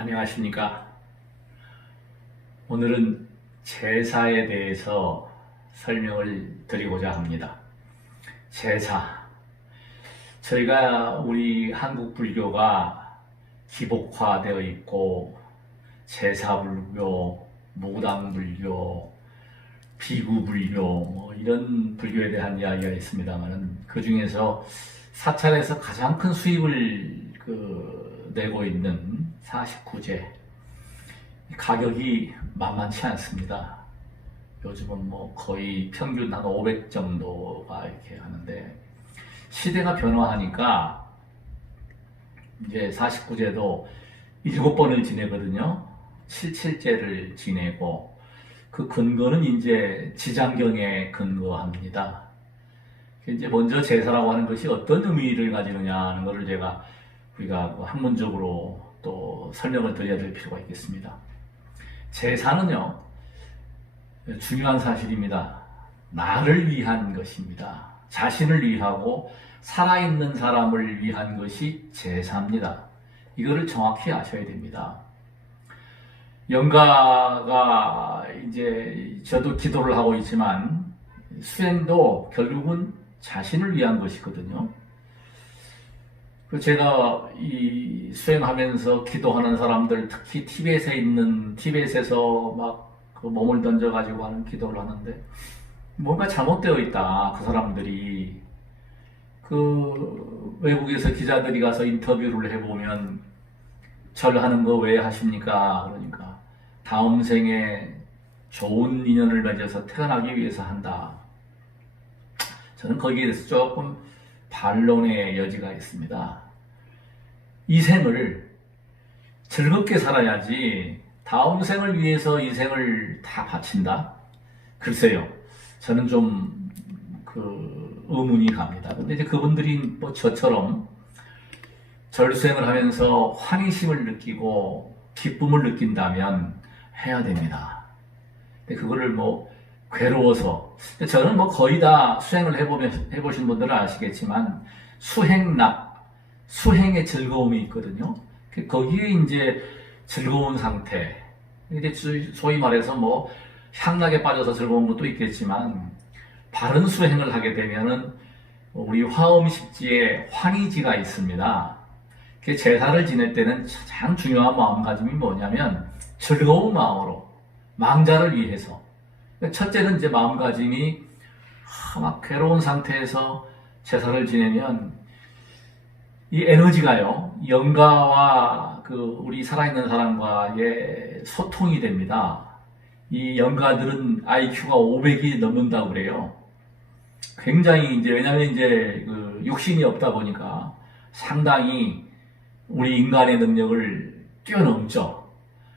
안녕하십니까. 오늘은 제사에 대해서 설명을 드리고자 합니다. 제사. 저희가 우리 한국 불교가 기복화되어 있고 제사불교, 무당불교, 비구불교 이런 불교에 대한 이야기가 있습니다만 그 중에서 사찰에서 가장 큰 수입을 내고 있는 49제 가격이 만만치 않습니다. 요즘은 거의 평균 한 500 정도가 이렇게 하는데 시대가 변화하니까 이제 49제도 7번을 지내거든요. 77제를 지내고 그 근거는 이제 지장경에 근거합니다. 이제 먼저 제사라고 하는 것이 어떤 의미를 가지느냐 하는 것을 우리가 학문적으로 또 설명을 드려야 될 필요가 있겠습니다. 제사는요, 중요한 사실입니다. 나를 위한 것입니다. 자신을 위하고 살아있는 사람을 위한 것이 제사입니다. 이거를 정확히 아셔야 됩니다. 영가가 이제 저도 기도를 하고 있지만 수행도 결국은 자신을 위한 것이거든요. 제가 이 수행하면서 기도하는 사람들, 특히 티벳에서 막 그 몸을 던져가지고 하는 기도를 하는데 뭔가 잘못되어 있다. 그 사람들이 외국에서 기자들이 가서 인터뷰를 해보면 절하는 거 왜 하십니까? 그러니까 다음 생에 좋은 인연을 맺어서 태어나기 위해서 한다. 저는 거기에 대해서 조금 반론의 여지가 있습니다. 이 생을 즐겁게 살아야지 다음 생을 위해서 이 생을 다 바친다? 글쎄요. 저는 좀 의문이 갑니다. 근데 이제 그분들이 저처럼 절수행을 하면서 환희심을 느끼고 기쁨을 느낀다면 해야 됩니다. 근데 그거를 괴로워서 저는 거의 다 수행을 해보신 분들은 아시겠지만 수행의 즐거움이 있거든요. 거기에 이제 즐거운 상태. 이제 소위 말해서 향락에 빠져서 즐거운 것도 있겠지만 바른 수행을 하게 되면은 우리 화엄식지에 환희지가 있습니다. 제사를 지낼 때는 가장 중요한 마음가짐이 뭐냐면 즐거운 마음으로 망자를 위해서. 첫째는 이제 마음가짐이 막 괴로운 상태에서 제사를 지내면 이 에너지가요, 영가와 우리 살아있는 사람과의 소통이 됩니다. 이 영가들은 IQ가 500이 넘는다고 그래요. 굉장히 왜냐면 육신이 없다 보니까 상당히 우리 인간의 능력을 뛰어넘죠.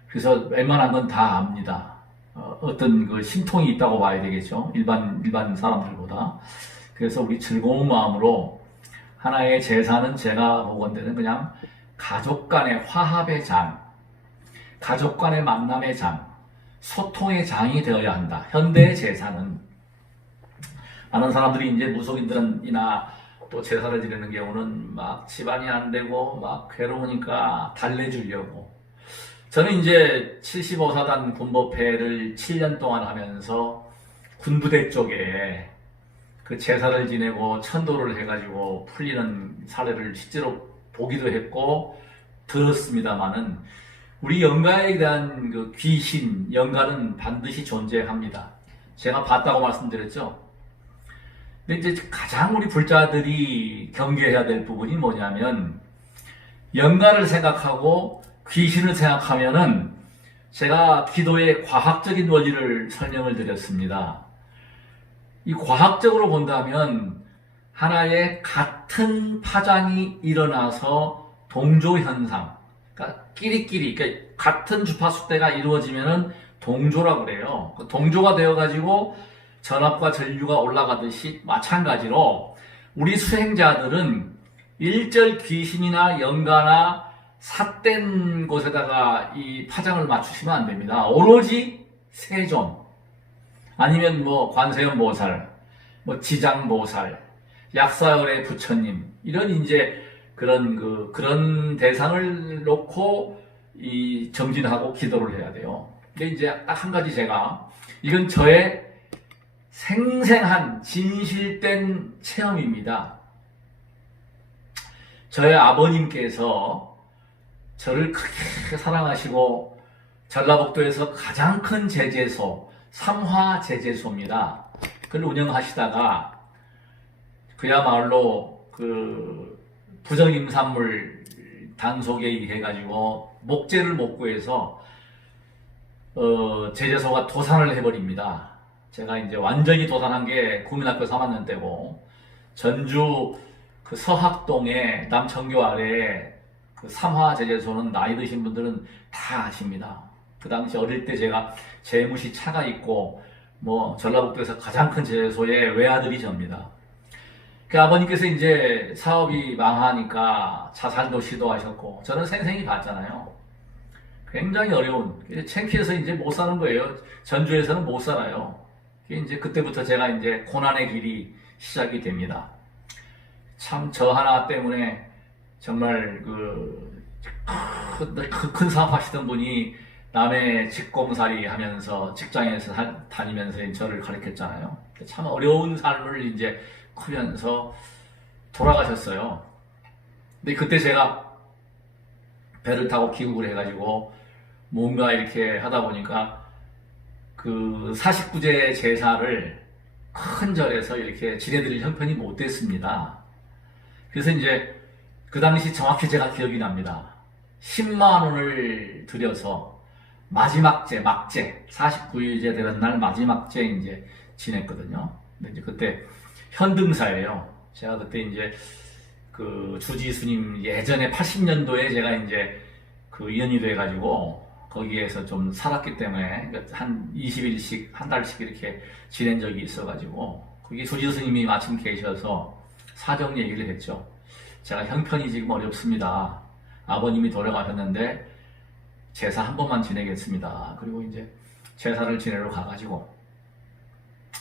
그래서 웬만한 건 다 압니다. 어떤 신통이 있다고 봐야 되겠죠. 일반 사람들보다. 그래서 우리 즐거운 마음으로 하나의 제사는 제가 보건대는 그냥 가족 간의 화합의 장, 가족 간의 만남의 장, 소통의 장이 되어야 한다. 현대의 제사는 많은 사람들이 이제 무속인들이나 또 제사를 지내는 경우는 막 집안이 안 되고 막 괴로우니까 달래주려고. 저는 이제 75사단 군법회를 7년 동안 하면서 군부대 쪽에 제사를 지내고 천도를 해가지고 풀리는 사례를 실제로 보기도 했고 들었습니다만은 우리 영가에 대한 귀신, 영가는 반드시 존재합니다. 제가 봤다고 말씀드렸죠. 근데 이제 가장 우리 불자들이 경계해야 될 부분이 뭐냐면 영가를 생각하고 귀신을 생각하면은 제가 기도의 과학적인 원리를 설명을 드렸습니다. 이 과학적으로 본다면 하나의 같은 파장이 일어나서 동조현상, 그러니까 끼리끼리, 그러니까 같은 주파수대가 이루어지면은 동조라고 그래요. 동조가 되어가지고 전압과 전류가 올라가듯이 마찬가지로 우리 수행자들은 일절 귀신이나 영가나 삿된 곳에다가 이 파장을 맞추시면 안 됩니다. 오로지 세존, 아니면 관세음보살, 지장보살, 약사열의 부처님, 이런 그런 대상을 놓고 이 정진하고 기도를 해야 돼요. 근데 이제 딱 한 가지 제가 이건 저의 생생한 진실된 체험입니다. 저의 아버님께서 저를 크게 사랑하시고 전라북도에서 가장 큰 제재소 삼화제재소입니다. 그걸 운영하시다가 그야말로 그 부정임산물 단속에 의해 가지고 목재를 못 구해서 제재소가 도산을 해버립니다. 제가 이제 완전히 도산한 게 국민학교 3학년 때고 전주 그 서학동의 남청교 아래에 그 삼화제재소는 나이 드신 분들은 다 아십니다. 그 당시 어릴 때 제가 재무시 차가 있고 뭐 전라북도에서 가장 큰 제재소의 외아들이 접니다. 그 아버님께서 이제 사업이 망하니까 자살도 시도하셨고 저는 생생히 봤잖아요. 굉장히 어려운, 창피해서 이제 못 사는 거예요. 전주에서는 못 살아요. 이제 그때부터 제가 이제 고난의 길이 시작이 됩니다. 참 저 하나 때문에 정말 큰 사업 하시던 분이 남의 직공살이 하면서 직장에서 다니면서 저를 가르쳤잖아요. 참 어려운 삶을 이제 크면서 돌아가셨어요. 근데 그때 제가 배를 타고 귀국을 해가지고 뭔가 이렇게 하다 보니까 그 49제 제사를 큰 절에서 이렇게 지내드릴 형편이 못 됐습니다. 그래서 이제 그 당시 정확히 제가 기억이 납니다. 10만 원을 들여서 마지막 제, 막제, 49일제 되는 날 마지막 제 이제 지냈거든요. 근데 이제 그때 현등사예요. 제가 그때 이제 그 주지스님 예전에 80년도에 제가 이제 그 인연이 돼가지고 거기에서 좀 살았기 때문에 한 20일씩 한 달씩 이렇게 지낸 적이 있어가지고 거기 주지스님이 마침 계셔서 사정 얘기를 했죠. 제가 형편이 지금 어렵습니다. 아버님이 돌아가셨는데 제사 한 번만 지내겠습니다. 그리고 이제 제사를 지내러 가가지고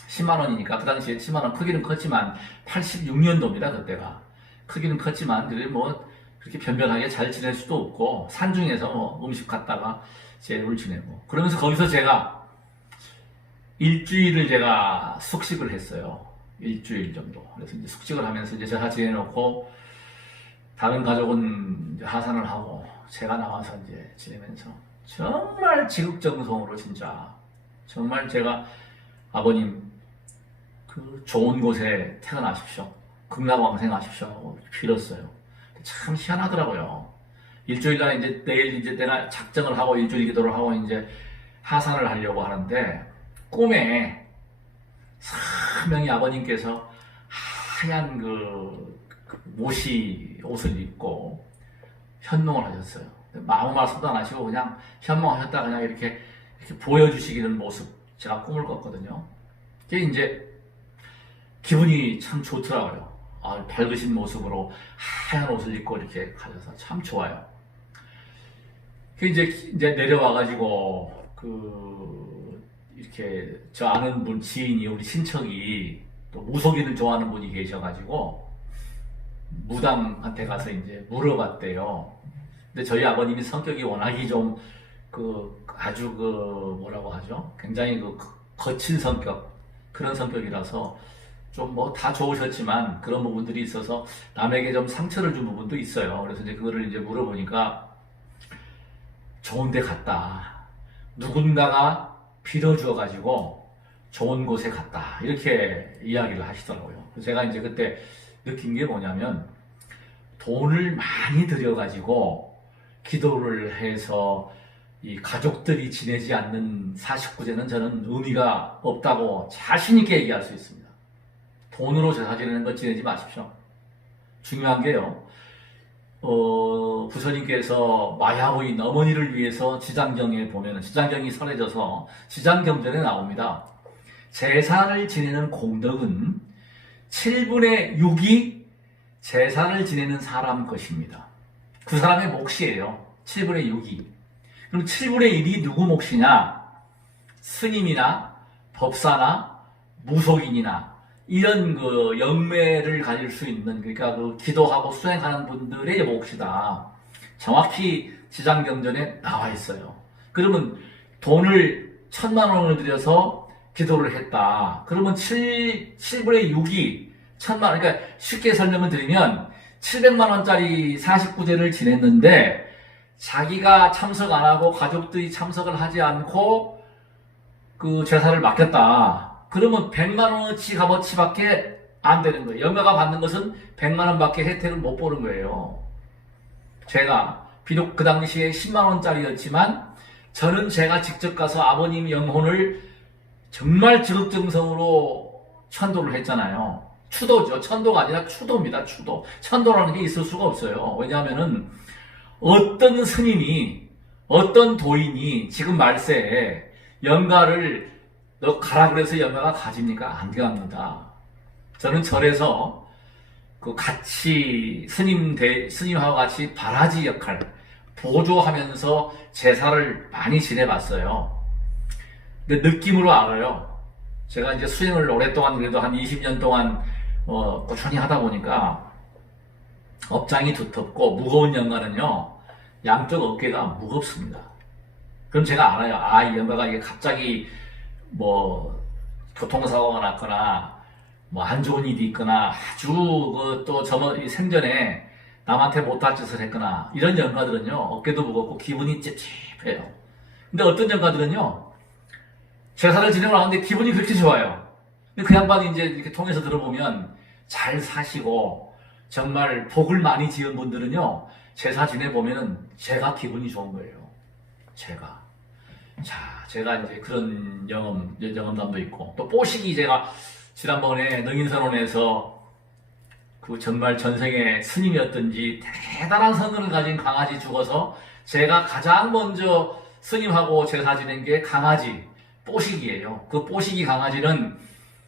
10만 원이니까 그 당시에 10만 원 크기는 컸지만 86년도입니다. 그때가 크기는 컸지만 뭐 그렇게 변변하게 잘 지낼 수도 없고 산중에서 뭐 음식 갖다가 제를 지내고 그러면서 거기서 제가 일주일을 제가 숙식을 했어요. 일주일 정도. 그래서 이제 숙식을 하면서 이제 제가 지내놓고 다른 가족은 이제 하산을 하고 제가 나와서 이제 지내면서 정말 지극정성으로 진짜 정말 제가 아버님 그 좋은 곳에 태어나십시오. 극락왕생하십시오 하고 빌었어요. 참 희한하더라고요. 일주일날 이제 내일 이제 내가 작정을 하고 일주일 기도를 하고 이제 하산을 하려고 하는데 꿈에 사명이 아버님께서 하얀 그 모시 옷을 입고 현몽을 하셨어요. 아무 말씀도 안 하시고 그냥 현몽하셨다 그냥 이렇게 보여주시기는 모습 제가 꿈을 꿨거든요. 그게 이제 기분이 참 좋더라고요. 밝으신 모습으로 하얀 옷을 입고 이렇게 가셔서 참 좋아요. 그 이제 내려와가지고 이렇게 저 아는 분 지인이 우리 친척이 또 무속인을 좋아하는 분이 계셔가지고 무당한테 가서 이제 물어봤대요. 근데 저희 아버님이 성격이 워낙이 좀 아주 뭐라고 하죠? 굉장히 거친 성격 그런 성격이라서 좀 뭐 다 좋으셨지만 그런 부분들이 있어서 남에게 좀 상처를 준 부분도 있어요. 그래서 이제 그거를 이제 물어보니까 좋은 데 갔다. 누군가가 빌어주어가지고 좋은 곳에 갔다. 이렇게 이야기를 하시더라고요. 그래서 제가 이제 그때 느낀 게 뭐냐면 돈을 많이 들여가지고 기도를 해서 이 가족들이 지내지 않는 49제는 저는 의미가 없다고 자신있게 얘기할 수 있습니다. 돈으로 제사 지내는 것 지내지 마십시오. 중요한 게요. 부처님께서 마야부인 어머니를 위해서 지장경에 보면은 지장경이 설해져서 지장경전에 나옵니다. 제사를 지내는 공덕은 7분의 6이 제사를 지내는 사람 것입니다. 그 사람의 몫이에요. 7분의 6이. 그럼 7분의 1이 누구 몫이냐? 스님이나 법사나 무속인이나 이런 영매를 가질 수 있는, 그러니까 기도하고 수행하는 분들의 몫이다. 정확히 지장경전에 나와 있어요. 그러면 돈을 1,000만 원을 들여서 기도를 했다. 그러면 7분의 6이 1,000만, 그러니까 쉽게 설명을 드리면 700만 원짜리 49제를 지냈는데 자기가 참석 안 하고 가족들이 참석을 하지 않고 그 제사를 맡겼다. 그러면 100만 원어치 값어치밖에 안 되는 거예요. 영가가 받는 것은 100만 원밖에 혜택을 못 보는 거예요. 제가 비록 그 당시에 10만 원짜리였지만 저는 제가 직접 가서 아버님 영혼을 정말 지극정성으로 천도를 했잖아요. 추도죠. 천도가 아니라 추도입니다. 추도. 천도라는 게 있을 수가 없어요. 왜냐하면은 어떤 스님이, 어떤 도인이 지금 말세에 영가를 너 가라 그래서 영가가 가집니까? 안 갑니다. 저는 절에서 그 같이 스님하고 같이 바라지 역할, 보조하면서 제사를 많이 지내봤어요. 근데 느낌으로 알아요. 제가 이제 수행을 오랫동안 그래도 한 20년 동안 꾸준히 하다 보니까 업장이 두텁고 무거운 영가는요, 양쪽 어깨가 무겁습니다. 그럼 제가 알아요. 아, 이 영가가 이게 갑자기 뭐 교통사고가 났거나 뭐 안 좋은 일이 있거나 아주 또 생전에 남한테 못할 짓을 했거나 이런 영가들은요, 어깨도 무겁고 기분이 찝찝해요. 근데 어떤 영가들은요, 제사를 지내고 나오는데 기분이 그렇게 좋아요. 근데 그 양반이 이제 이렇게 통해서 들어보면 잘 사시고 정말 복을 많이 지은 분들은요, 제사 지내보면은 제가 기분이 좋은 거예요. 제가 이제 그런 영험담도 있고, 또 뽀식이 제가 지난번에 능인선원에서 그 정말 전생에 스님이었던지 대단한 선근을 가진 강아지 죽어서 제가 가장 먼저 스님하고 제사 지낸 게 강아지 뽀식이에요. 그 뽀식이 강아지는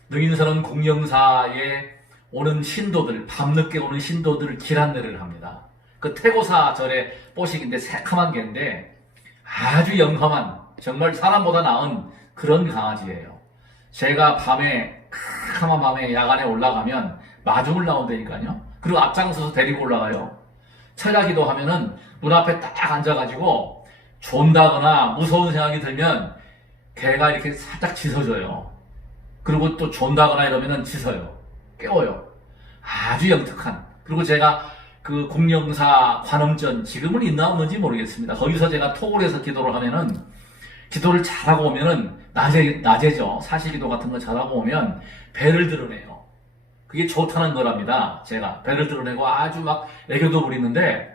능인선원 공영사에 오는 신도들, 밤늦게 오는 신도들을 길 안내를 합니다. 그 태고사 절의 뽀식인데 새카만 개인데 아주 영험한, 정말 사람보다 나은 그런 강아지예요. 제가 캄캄한 밤에 야간에 올라가면 마중을 나온다니까요. 그리고 앞장서서 데리고 올라가요. 철야기도 하면은 문 앞에 딱 앉아가지고 존다거나 무서운 생각이 들면 개가 이렇게 살짝 짖어줘요. 그리고 또 존다거나 이러면은 짖어요. 깨워요. 아주 영특한. 그리고 제가 그 공영사 관음전, 지금은 있나 없는지 모르겠습니다. 거기서 제가 톡을 해서 기도를 하면은, 기도를 잘하고 오면은, 낮에죠. 사시기도 같은 거 잘하고 오면 배를 드러내요. 그게 좋다는 거랍니다. 제가 배를 드러내고 아주 막 애교도 부리는데,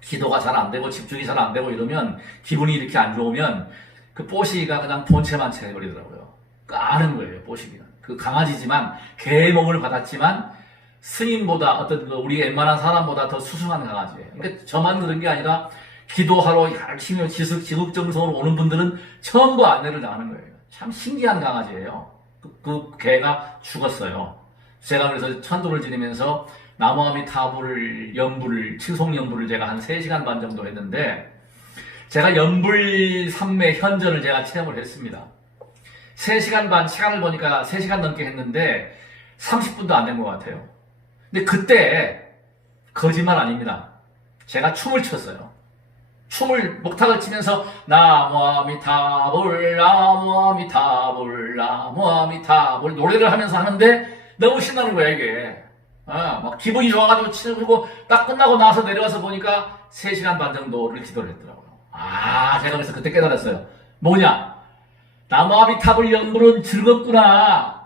기도가 잘 안 되고 집중이 잘 안 되고 이러면, 기분이 이렇게 안 좋으면 그 뽀시기가 그냥 본체만체 해버리더라고요. 아는 거예요, 뽀시기가. 그 강아지지만 개의 몸을 받았지만 스님보다 어떤 우리 웬만한 사람보다 더 수승한 강아지예요. 그러니까 저만 그런 게 아니라 기도하러 열심히 지극정성으로 오는 분들은 전부 안내를 당하는 거예요. 참 신기한 강아지예요. 그 개가 죽었어요. 제가 그래서 천도를 지내면서 나무아미타불 연불, 칠송연불을 제가 한 3시간 반 정도 했는데, 제가 연불 3매 현전을 제가 체험을 했습니다. 3시간 반, 시간을 보니까 3시간 넘게 했는데 30분도 안 된 것 같아요. 근데 그때 거짓말 아닙니다. 제가 춤을 췄어요. 목탁을 치면서 나무아미타불 나무아미타불 나무아미타불 노래를 하면서 하는데 너무 신나는 거야 이게. 막 기분이 좋아가지고 치고 딱 끝나고 나서 내려와서 보니까 3시간 반 정도를 기도를 했더라고요. 제가 그래서 그때 깨달았어요. 뭐냐? 나무아미타불 연불은 즐겁구나.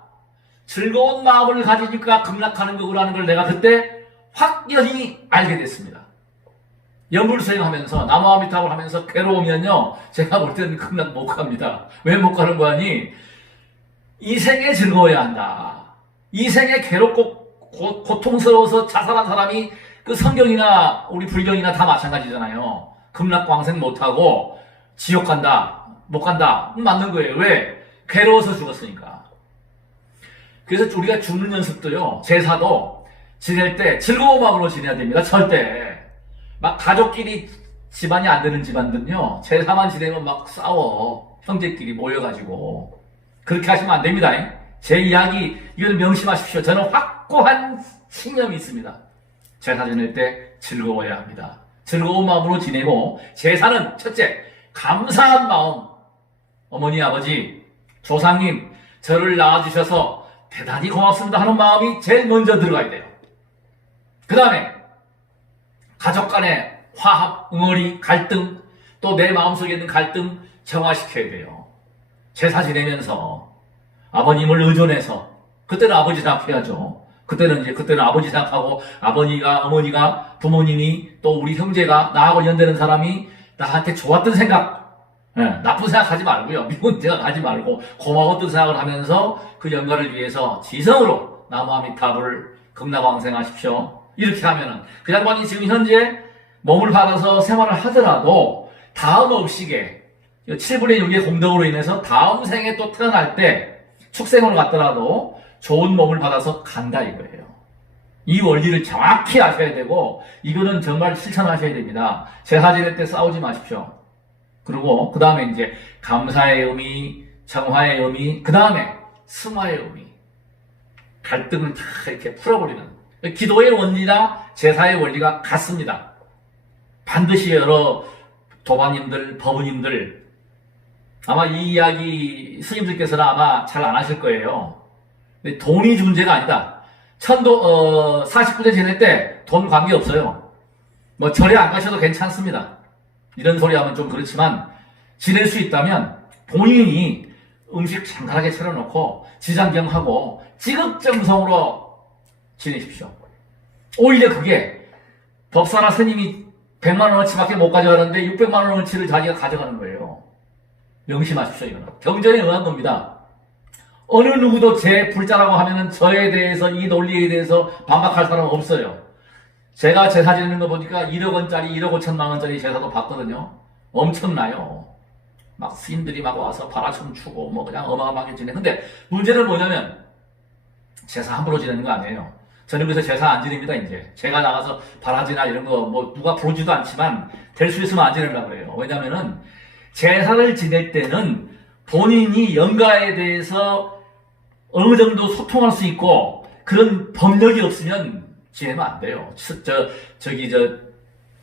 즐거운 마음을 가지니까 극락하는 거구나는 걸 내가 그때 확연히 알게 됐습니다. 연불 수행하면서 나무아미타불 하면서 괴로우면요, 제가 볼 때는 극락 못 갑니다. 왜 못 가는 거 아니? 이 생에 즐거워야 한다. 이 생에 괴롭고 고통스러워서 자살한 사람이 그 성경이나 우리 불경이나 다 마찬가지잖아요. 극락광생 못하고 지옥 간다, 못 간다. 맞는 거예요. 왜? 괴로워서 죽었으니까. 그래서 우리가 죽는 연습도요, 제사도 지낼 때 즐거운 마음으로 지내야 됩니다. 절대. 막 가족끼리 집안이 안 되는 집안들은요, 제사만 지내면 막 싸워. 형제끼리 모여가지고. 그렇게 하시면 안 됩니다. 제 이야기, 이건 명심하십시오. 저는 확고한 신념이 있습니다. 제사 지낼 때 즐거워야 합니다. 즐거운 마음으로 지내고, 제사는 첫째, 감사한 마음. 어머니, 아버지, 조상님, 저를 낳아주셔서 대단히 고맙습니다 하는 마음이 제일 먼저 들어가야 돼요. 그 다음에 가족 간의 화합, 응어리, 갈등, 또 내 마음속에 있는 갈등 정화시켜야 돼요. 제사 지내면서 아버님을 의존해서, 그때는 아버지 생각해야죠. 그때는 아버지 생각하고, 아버지가, 어머니가, 부모님이, 또 우리 형제가, 나하고 연대는 사람이 나한테 좋았던 생각, 나쁜 생각하지 말고요. 미운 생각하지 말고 고마웠던 생각을 하면서 그 영광을 위해서 지성으로 나무아미타불을 극락왕생하십시오. 이렇게 하면은 그 양반이 지금 현재 몸을 받아서 생활을 하더라도 다음 업식에 7분의 6의 공덕으로 인해서 다음 생에 또 태어날 때 축생으로 갔더라도 좋은 몸을 받아서 간다 이거예요. 이 원리를 정확히 아셔야 되고, 이거는 정말 실천하셔야 됩니다. 제사 지낼 때 싸우지 마십시오. 그리고 그 다음에 이제 감사의 의미, 정화의 의미, 그 다음에 승화의 의미, 갈등을 다 이렇게 풀어버리는, 기도의 원리나 제사의 원리가 같습니다. 반드시 여러 도반님들, 법우님들, 아마 이 이야기 스님들께서는 아마 잘 안 하실 거예요. 근데 돈이 문제가 아니다. 49제 지낼 때 돈 관계 없어요. 뭐 절에 안 가셔도 괜찮습니다. 이런 소리 하면 좀 그렇지만, 지낼 수 있다면 본인이 음식 장관하게 차려놓고 지장경하고 지극정성으로 지내십시오. 오히려 그게 법사나 스님이 100만원어치밖에 못 가져가는데 600만원어치를 자기가 가져가는 거예요. 명심하십시오. 이거는 경전에 의한 겁니다. 어느 누구도 제 불자라고 하면은 저에 대해서, 이 논리에 대해서 반박할 사람 없어요. 제가 제사 지내는 거 보니까 1억 원짜리, 1억 5천만 원짜리 제사도 봤거든요. 엄청나요. 막 스님들이 막 와서 바라춤 추고 뭐 그냥 어마어마하게 지내. 근데 문제는 뭐냐면 제사 함부로 지내는 거 아니에요. 저는 그래서 제사 안 지냅니다. 이제 제가 나가서 바라지나 이런 거 뭐 누가 부르지도 않지만 될 수 있으면 안 지내려고 그래요. 왜냐면은 제사를 지낼 때는 본인이 영가에 대해서 어느 정도 소통할 수 있고 그런 법력이 없으면 지내면 안 돼요.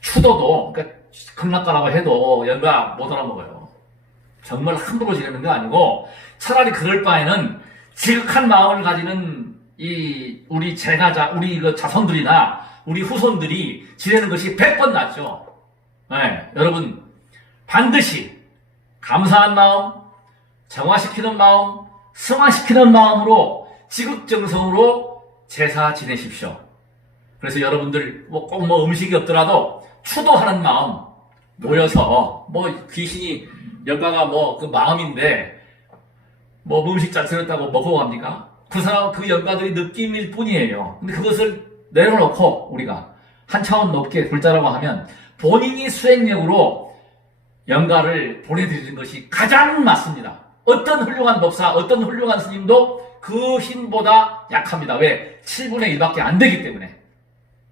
추도도, 그러니까 극락가라고 해도 영가 못 알아먹어요. 정말 함부로 지내는 게 아니고, 차라리 그럴 바에는 지극한 마음을 가지는 우리 제가자, 우리 자손들이나 우리 후손들이 지내는 것이 100번 낫죠. 네, 여러분, 반드시 감사한 마음, 정화시키는 마음, 승화시키는 마음으로 지극정성으로 제사 지내십시오. 그래서 여러분들 꼭 음식이 없더라도 추도하는 마음 모여서, 귀신이 영가가 그 마음인데 음식 잘 차렸다고 먹고 갑니까? 그 사람, 그 영가들이 느낌일 뿐이에요. 근데 그것을 내려놓고 우리가 한 차원 높게 불자라고 하면 본인이 수행력으로 영가를 보내드리는 것이 가장 맞습니다. 어떤 훌륭한 법사, 어떤 훌륭한 스님도 그 힘보다 약합니다. 왜? 7분의 1밖에 안 되기 때문에.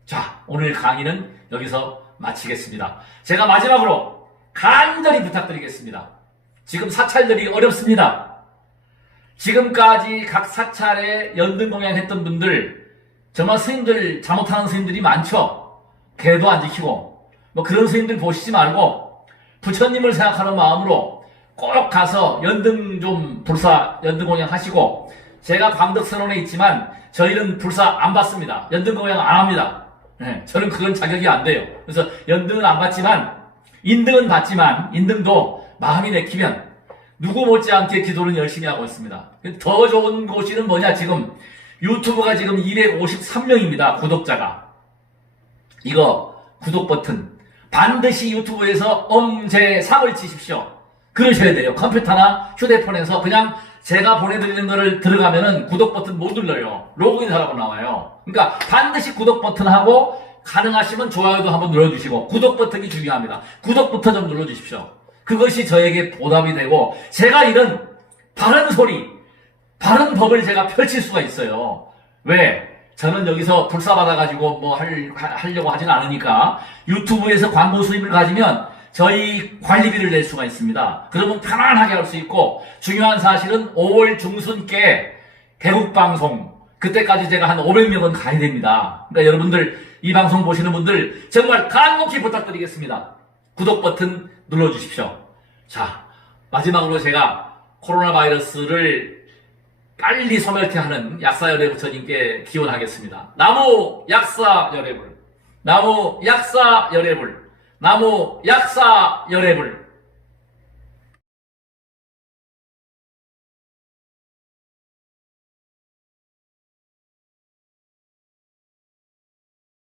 자, 오늘 강의는 여기서 마치겠습니다. 제가 마지막으로 간절히 부탁드리겠습니다. 지금 사찰들이 어렵습니다. 지금까지 각 사찰에 연등공양 했던 분들, 정말 스님들, 잘못하는 스님들이 많죠. 계도 안 지키고 그런 스님들 보시지 말고 부처님을 생각하는 마음으로 꼭 가서 불사 연등공양 하시고, 제가 광덕선언에 있지만 저희는 불사 안 받습니다. 연등공양 안 합니다. 네, 저는 그건 자격이 안 돼요. 그래서 연등은 안 받지만, 인등은 받지만, 인등도 마음이 내키면 누구 못지않게 기도는 열심히 하고 있습니다. 더 좋은 곳이는 뭐냐, 지금 유튜브가 지금 253명입니다. 구독자가. 이거 구독 버튼 반드시 유튜브에서 엄제상을 치십시오. 그러셔야 돼요. 컴퓨터나 휴대폰에서 그냥 제가 보내드리는 거를 들어가면은 구독 버튼 못 눌러요. 로그인 하라고 나와요. 그러니까 반드시 구독 버튼 하고, 가능하시면 좋아요도 한번 눌러주시고, 구독 버튼이 중요합니다. 구독 버튼 좀 눌러주십시오. 그것이 저에게 보답이 되고, 제가 이런 바른 소리, 바른 법을 제가 펼칠 수가 있어요. 왜? 저는 여기서 불사 받아가지고 하려고 하진 않으니까, 유튜브에서 광고 수입을 가지면 저희 관리비를 낼 수가 있습니다. 그러면 편안하게 할 수 있고, 중요한 사실은 5월 중순께 개국방송, 그때까지 제가 한 500명은 가야 됩니다. 그러니까 여러분들 이 방송 보시는 분들 정말 간곡히 부탁드리겠습니다. 구독 버튼 눌러주십시오. 자, 마지막으로 제가 코로나 바이러스를 빨리 소멸케하는 약사열애 부처님께 기원하겠습니다. 나무 약사 열애불, 나무 약사 열애불, 나무 약사 열애불.